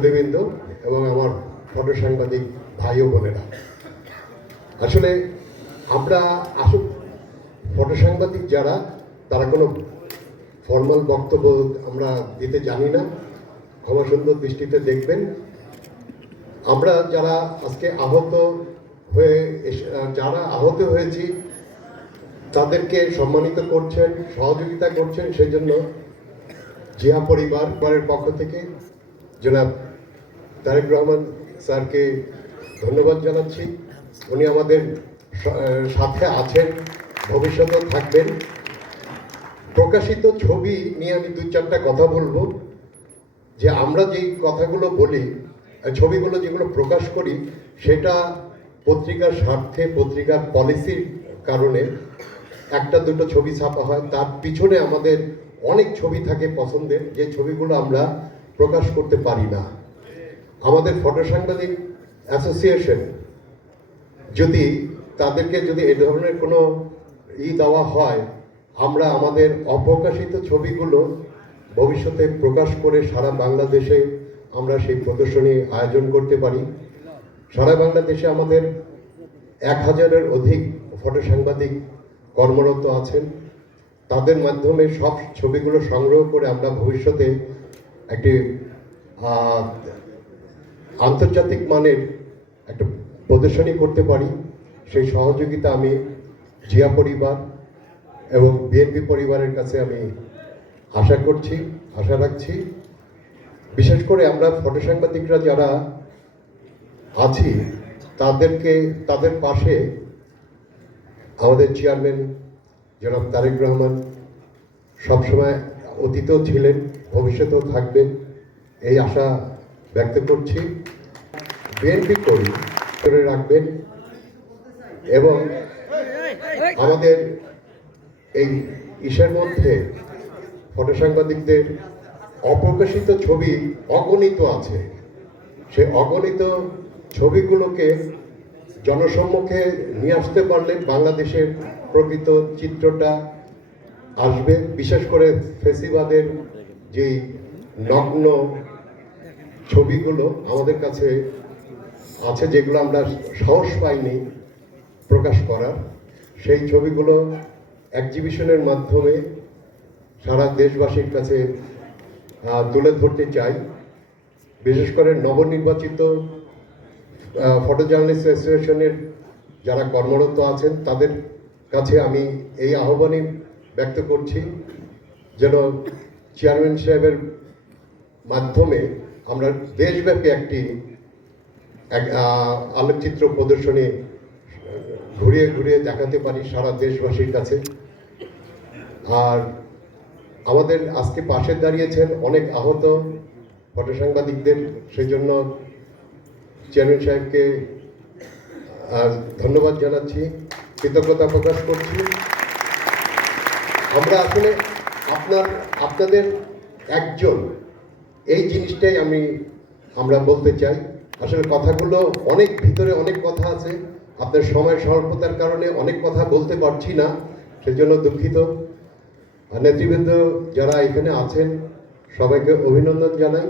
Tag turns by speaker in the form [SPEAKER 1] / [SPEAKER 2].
[SPEAKER 1] সুধীবৃন্দ এবং আমার ফটো সাংবাদিক ভাই ও বোনেরা। আসলে আমরা আসল ফটো সাংবাদিক যারা, তারা কোনো ফর্মাল বক্তব্য আমরা দিতে জানি না। ক্ষমা সুন্দর দৃষ্টিতে দেখবেন। আমরা যারা আজকে আহত হয়ে যারা আহত হয়েছি, তাদেরকে সম্মানিত করছেন, সহযোগিতা করছেন সেই জন্য জিয়া পরিবার পরিবারের পক্ষ থেকে জনাব তারেক রহমান স্যারকে ধন্যবাদ জানাচ্ছি। উনি আমাদের সাথে আছেন ভবিষ্যতেও থাকবেন। প্রকাশিত ছবি নিয়ে আমি দু চারটা কথা বলব। যে আমরা যেই কথাগুলো বলি ছবিগুলো যেগুলো প্রকাশ করি, সেটা পত্রিকার স্বার্থে, পত্রিকার পলিসির কারণে একটা দুটো ছবি ছাপা হয়। তার পিছনে আমাদের অনেক ছবি থাকে পছন্দের। যে ছবিগুলো আমরা প্রকাশ করতে পারি না। আমাদের ফটো সাংবাদিক অ্যাসোসিয়েশন যদি তাদেরকে যদি এ ধরনের কোনো ই দেওয়া হয়, আমরা আমাদের অপ্রকাশিত ছবিগুলো ভবিষ্যতে প্রকাশ করে সারা বাংলাদেশে আমরা সেই প্রদর্শনী আয়োজন করতে পারি। সারা বাংলাদেশে আমাদের এক হাজারের অধিক ফটো সাংবাদিক কর্মরত আছেন। তাদের মাধ্যমে সব ছবিগুলো সংগ্রহ করে আমরা ভবিষ্যতে একটি আন্তর্জাতিক মানের একটা প্রদর্শনী করতে পারি। সেই সহযোগিতা আমি জিয়া পরিবার এবং বিএনপি পরিবারের কাছে আমি আশা করছি, আশা রাখছি। বিশেষ করে আমরা ফটো সাংবাদিকরা যারা আছি, তাদেরকে, তাদের পাশে আমাদের চেয়ারম্যান জনাব তারেক রহমান সবসময় অতীতেও ছিলেন, ভবিষ্যতেও থাকবেন, এই আশা ব্যক্ত করছি। বিএনপি করি করে রাখবেন এবং আমাদের এই ইসের মধ্যে ফটো সাংবাদিকদের অপ্রকাশিত ছবি অগণিত আছে। সে অগণিত ছবিগুলোকে জনসম্মুখে নিয়ে আসতে পারলে বাংলাদেশের প্রকৃত চিত্রটা আসবে। বিশেষ করে ফেসিবাদের যেই নগ্ন ছবিগুলো আমাদের কাছে আছে যেগুলো আমরা সাহস পাইনি প্রকাশ করার। সেই ছবিগুলো এক্সিবিশনের মাধ্যমে সারা দেশবাসীর কাছে তুলে ধরতে চাই। বিশেষ করে নবনির্বাচিত ফটো জার্নালিস্ট অ্যাসোসিয়েশনের যারা কর্মরত আছেন, তাদের কাছে আমি এই আহ্বানই ব্যক্ত করছি যেন চেয়ারম্যান সাহেবের মাধ্যমে আমরা দেশব্যাপী একটি, এক আলোকচিত্র প্রদর্শনী ঘুরিয়ে ঘুরিয়ে দেখাতে পারি সারা দেশবাসীর কাছে। আর আমাদের আজকে পাশে দাঁড়িয়েছেন অনেক আহত ফটো সাংবাদিকদের সেই জন্য চেয়ারম্যান সাহেবকে ধন্যবাদ জানাচ্ছি, কৃতজ্ঞতা প্রকাশ করছি। আমরা আসলে আপনার, আপনাদের একজন এই জিনিসটাই আমি, আমরা বলতে চাই। আসলে কথাগুলো অনেক ভিতরে অনেক কথা আছে। আপনার সময় স্বল্পতার কারণে অনেক কথা বলতে পারছি না, সেজন্য দুঃখিত। নেতৃবৃন্দ যারা এখানে আছেন, সবাইকে অভিনন্দন জানাই।